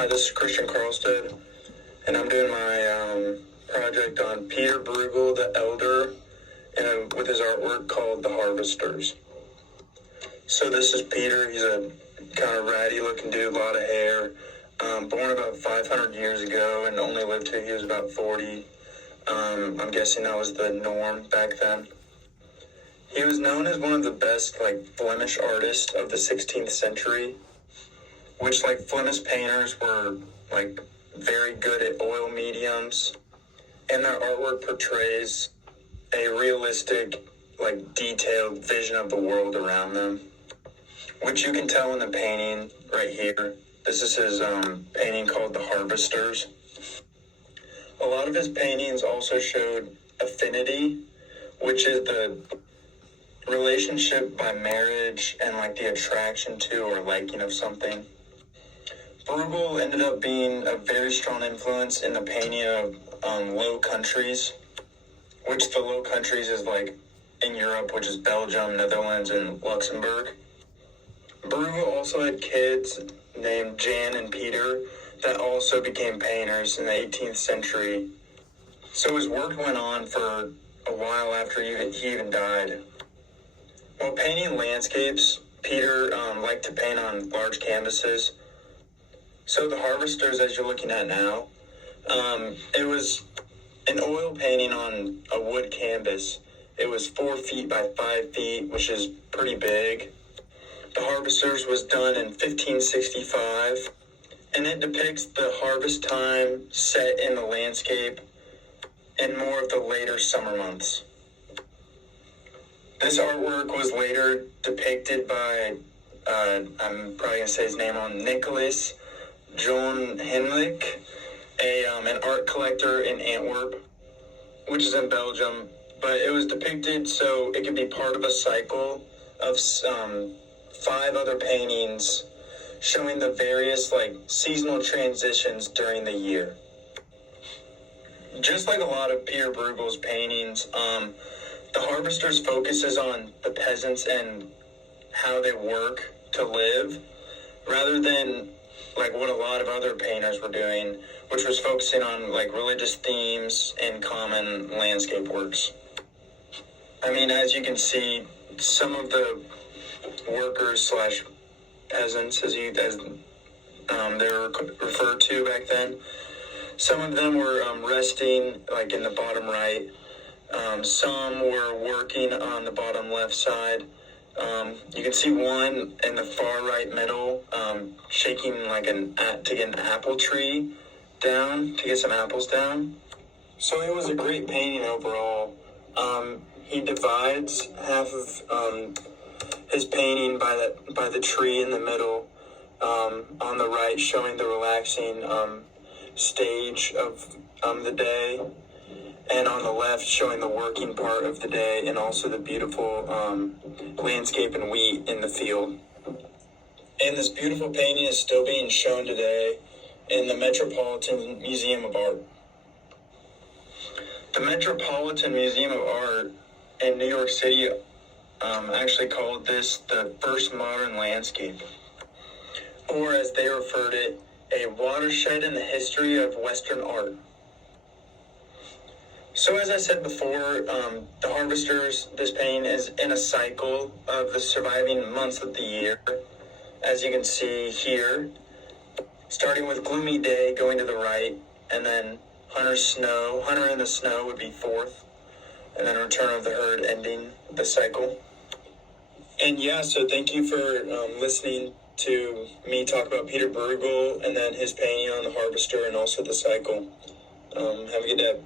Hi, this is Christian Carlstead, and I'm doing my project on Pieter Bruegel, the Elder, and with his artwork called The Harvesters. So this is Pieter. He's a kind of ratty-looking dude, a lot of hair, born about 500 years ago and only lived till he was about 40. I'm guessing that was the norm back then. He was known as one of the best, Flemish artists of the 16th century, which, Flemish painters were, very good at oil mediums, and their artwork portrays a realistic, detailed vision of the world around them, which you can tell in the painting right here. This is his painting called The Harvesters. A lot of his paintings also showed affinity, which is the relationship by marriage and, the attraction to or liking of something. Bruegel ended up being a very strong influence in the painting of Low Countries, which the Low Countries is in Europe, which is Belgium, Netherlands, and Luxembourg. Bruegel also had kids named Jan and Pieter that also became painters in the 18th century. So his work went on for a while after he even died. While painting landscapes, Pieter liked to paint on large canvases. So the Harvesters, as you're looking at now, it was an oil painting on a wood canvas. It was 4 feet by 5 feet, which is pretty big. The Harvesters was done in 1565, and it depicts the harvest time set in the landscape in more of the later summer months. This artwork was later depicted by, I'm probably going to say his name wrong, Nicholas John Henlich, an art collector in Antwerp, which is in Belgium, but it was depicted so it could be part of a cycle of 5 other paintings showing the various seasonal transitions during the year. Just like a lot of Pieter Bruegel's paintings, the Harvesters focuses on the peasants and how they work to live, rather than what a lot of other painters were doing, which was focusing on religious themes and common landscape works. I mean, as you can see, some of the workers slash peasants, as they were referred to back then, some of them were resting in the bottom right. Some were working on the bottom left side. You can see one in the far right middle, shaking to get an apple tree down, to get some apples down. So it was a great painting overall. He divides half of his painting by the tree in the middle, on the right, showing the relaxing stage of the day, and on the left showing the working part of the day and also the beautiful landscape and wheat in the field. And this beautiful painting is still being shown today in the Metropolitan Museum of Art. The Metropolitan Museum of Art in New York City actually called this the first modern landscape, or as they referred it, a watershed in the history of Western art. So as I said before, the Harvesters, this painting is in a cycle of the surviving months of the year, as you can see here, starting with Gloomy Day going to the right, and then Hunter in the Snow would be 4th, and then Return of the Herd ending the cycle. And yeah, so thank you for listening to me talk about Pieter Bruegel and then his painting on the Harvester and also the cycle. Have a good day.